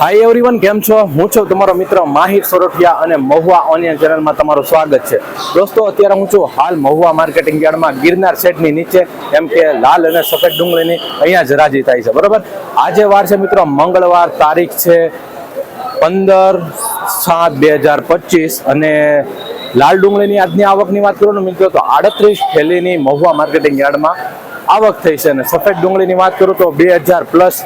Hi everyone, કેમ છો? હું છું તમારો મિત્ર માહિર સોરઠિયા અને મહુવા ઓનિયન ચેનલમાં તમારું સ્વાગત છે. દોસ્તો, અત્યારે હું છું હાલ મહુવા માર્કેટિંગ યાર્ડમાં ગિરનાર શેડની નીચે, એમ કે લાલ અને સફેદ ડુંગળીની અહીંયા જ હરાજી થાય છે. બરોબર, આજે વાર છે મિત્રો મંગળવાર, તારીખ છે 15/7/2025 અને લાલ ડુંગળીની આજની આવકની વાત કરું ને મિત્રો તો 38 થેલીની મહુવા માર્કેટિંગ યાર્ડમાં આવક થઈ છે. અને સફેદ ડુંગળીની વાત કરું તો 2000+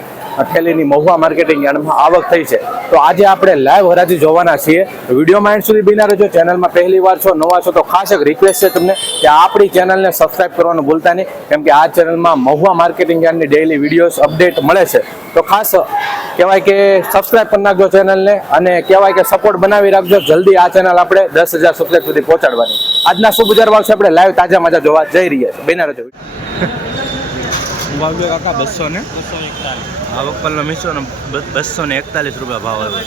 થેલીની મહુવા માર્કેટિંગ યાર્ડમાં આવક થઈ છે. તો આજે આપણે લાઈવ હરાજી જોવાના છીએ. વિડીયોમાં એન્ડ સુધી બિના રહેજો. ચેનલમાં પહેલી વાર છો, નવા છો તો ખાસ એક રિક્વેસ્ટ છે તમને કે આપણી ચેનલને સબસ્ક્રાઇબ કરવાનું ભૂલતા નહીં, કેમ કે આ ચેનલમાં મહુવા માર્કેટિંગ યાર્ડની ડેઇલી વિડીયોઝ અપડેટ મળે છે. તો ખાસ કહેવાય કે સબસ્ક્રાઇબ કરી નાખજો ચેનલને, અને કહેવાય કે સપોર્ટ બનાવી રાખજો. જલ્દી આ ચેનલ આપણે 10,000 સબસ્ક્રાઇબ સુધી પહોંચાડવાની. આજના શું બજાર ભાવ છે આપણે લાઈવ તાજા માજા જોવા જઈ રહ્યા છે. બિના રહેજો. કાકા 200 ને 241 આવક પરનો મિશ્રો ને 241 રૂપિયા ભાવ આવ્યો.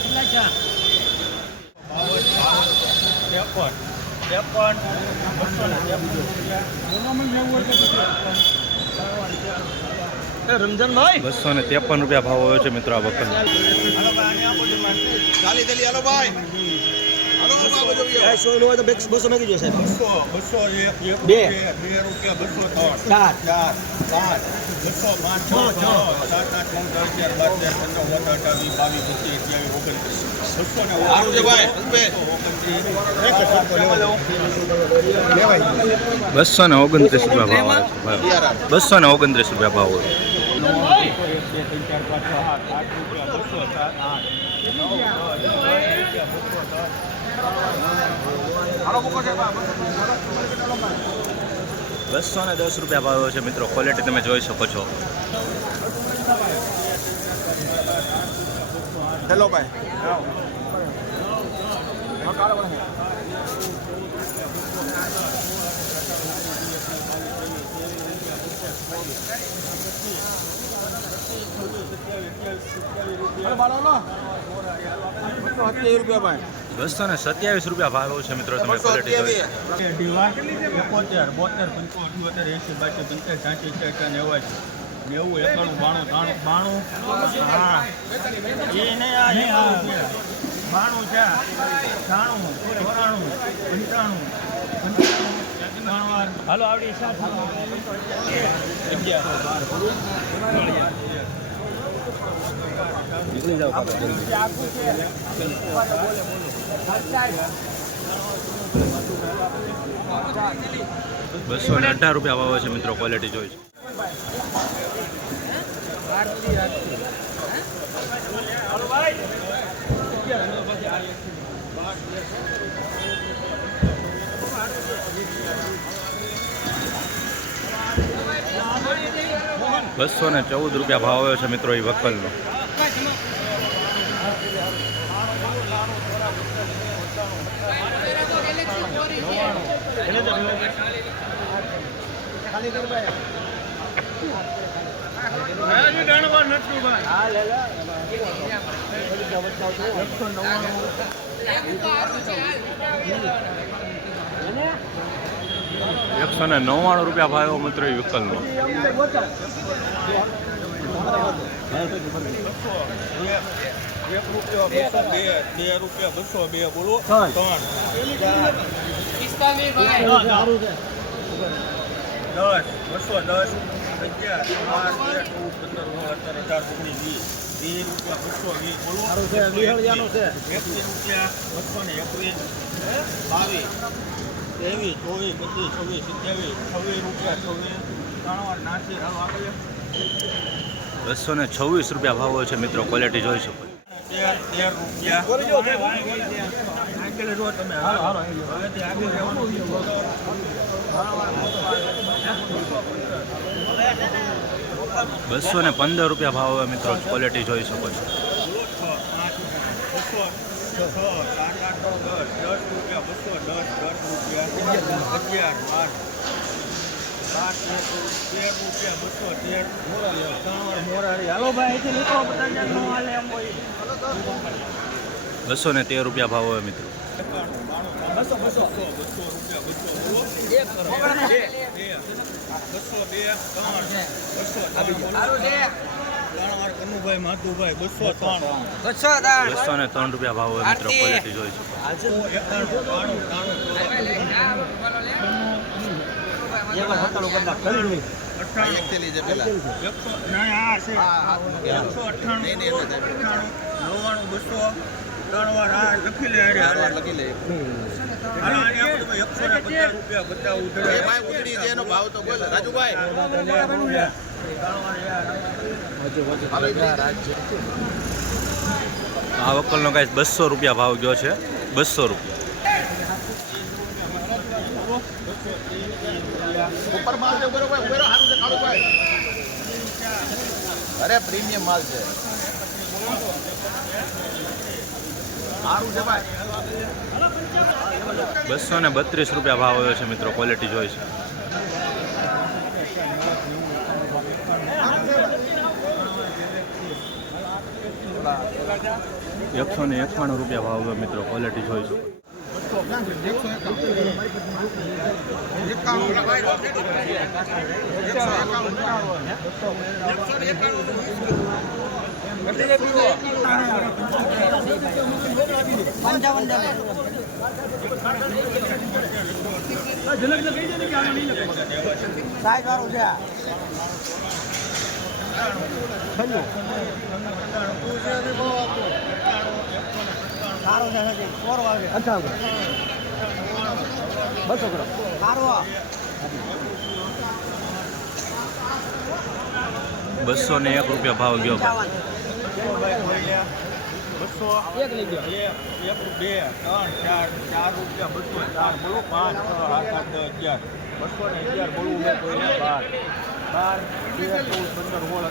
રમજાનભાઈ 253 રૂપિયા ભાવ આવ્યો છે મિત્રો આ વખત. બસો ને 29 રૂપિયા ભાવ આવે છે. 229 રૂપિયા ભાવ હોય. $210 રૂપિયા ભાવ છે મિત્રો. ક્વોલિટી તમે જોઈ શકો છો. હેલો ભાઈ, રૂપિયા 227 રૂપિયા ભાવ છે મિત્રો. તમે ક્વોલિટી જોઈ શકો. હાલો આવડી નીકળી જાવ. 218 રૂપિયા ભાવ છે મિત્રો. ક્વોલિટી જોઈ છે. $214 રૂપિયા ભાવ આવ્યો છે મિત્રો એ વકલનો. $199 રૂપિયા ભાવ મિત્રો એ વિકલનો. $226 રૂપિયા ભાવ છે મિત્રો. ક્વોલિટી જોઈ શકો. 215 રૂપિયા ભાવ આવે મિત્રો. ક્વોલિટી જોઈ શકો છો. 213 રૂપિયા ભાવ આવે મિત્રો. 202 કનુભાઈ માધુભાઈ 203 203 રૂપિયા ભાવ હોય મિત્રો, ક્વોલિટી જોઈ શકો. ભાવ તો બોલ રાજુભાઈ. આ વકલનો ગાઈસ 200 રૂપિયા ભાવ ગયો છે, 200 રૂપિયા. ઉપર માલ છે, બરોબર ઉભેરો સારું છે કાળુભાઈ. અરે પ્રીમિયમ માલ છે, સારું છે ભાઈ. 232 રૂપિયા ભાવ આવ્યો છે મિત્રો, ક્વોલિટી જોઈ છે. 191 રૂપિયા ભાવ આવ્યો મિત્રો, ક્વોલિટી જોઈ શકો. બસો ને 1 રૂપિયા ભાવ ગયો. 200 1 લઈ ગયો. 1 2 3 4 રૂપિયા 204 બોલો 5 6 7 8 9 11 211 બોલું મેં કોઈને 12 13 14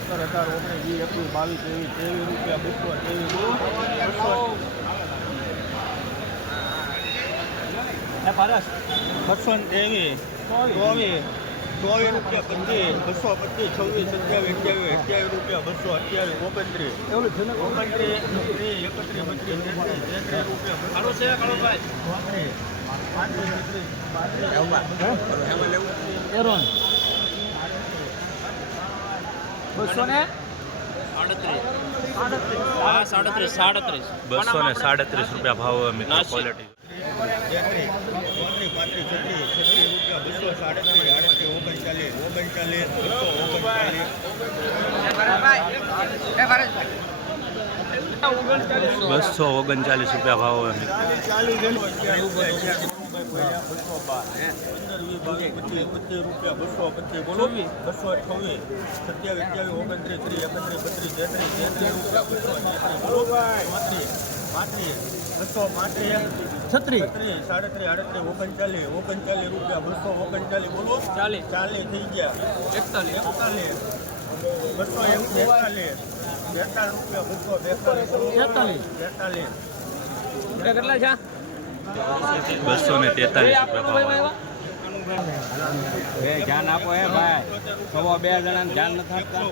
15 16 17 રૂપિયા ભાવ મિત્રો, ક્વોલિટી. 239 રૂપિયા ભાવ હોય મિત્રો. 40 થઈ ગયા. 41 241 કેટલા છે? 243 રૂપિયા ભાવ આવ્યો. ધ્યાન આપો હે ભાઈ, 2 જણા ધ્યાન નથી આપતા.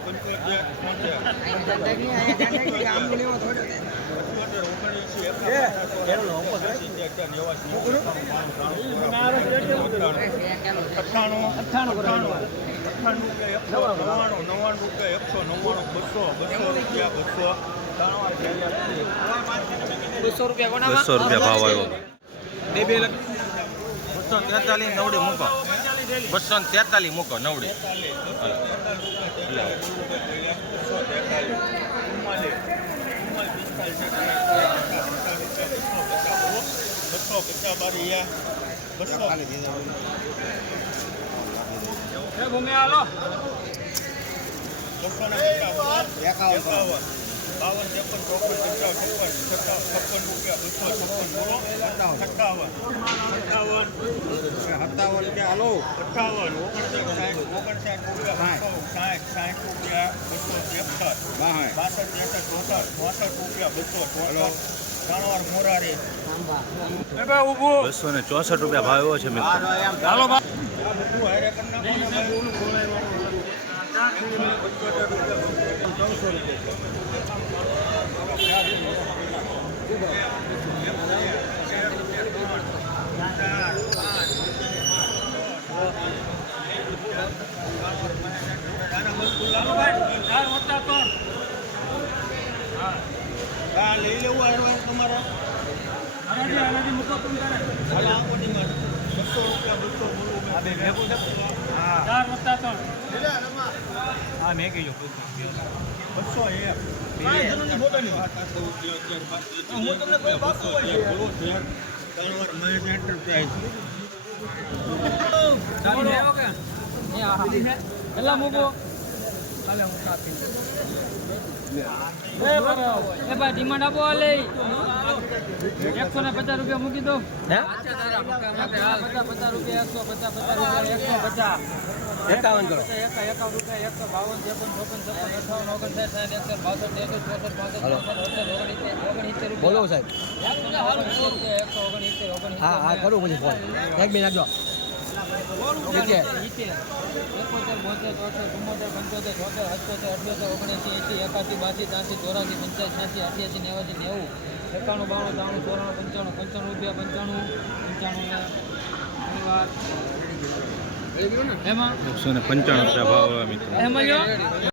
200 રૂપિયા ભાવ આવ્યો. 243 નવડી મૂકો, 243 મૂકો નવડી. મોરારી 264 રૂપિયા ભાવ આવ્યો છે મિત્રો. લેવું આવ્યું તમારે હાલો, આ કોટીમાં 200 રૂપિયા 200 બોલું હા મેં કહ્યું 201 હું તમને કોઈ બાપુ હોય બોલો શેર ત્રણ મહેશ એન્ટરપ્રાઇઝ કેટલા મૂકો એ ભાઈ ડિમાન્ડ આપો લે 150 રૂપિયા મૂકી દો 50 રૂપિયા 150 રૂપિયા 51 કરો 51 રૂપિયા 152 બોલો સાહેબ હા હા કરું પછી ફોન એક મિનિટ આપજો ઓકે 195 રૂપિયા ભાવ આવે મિત્રો એમાં જો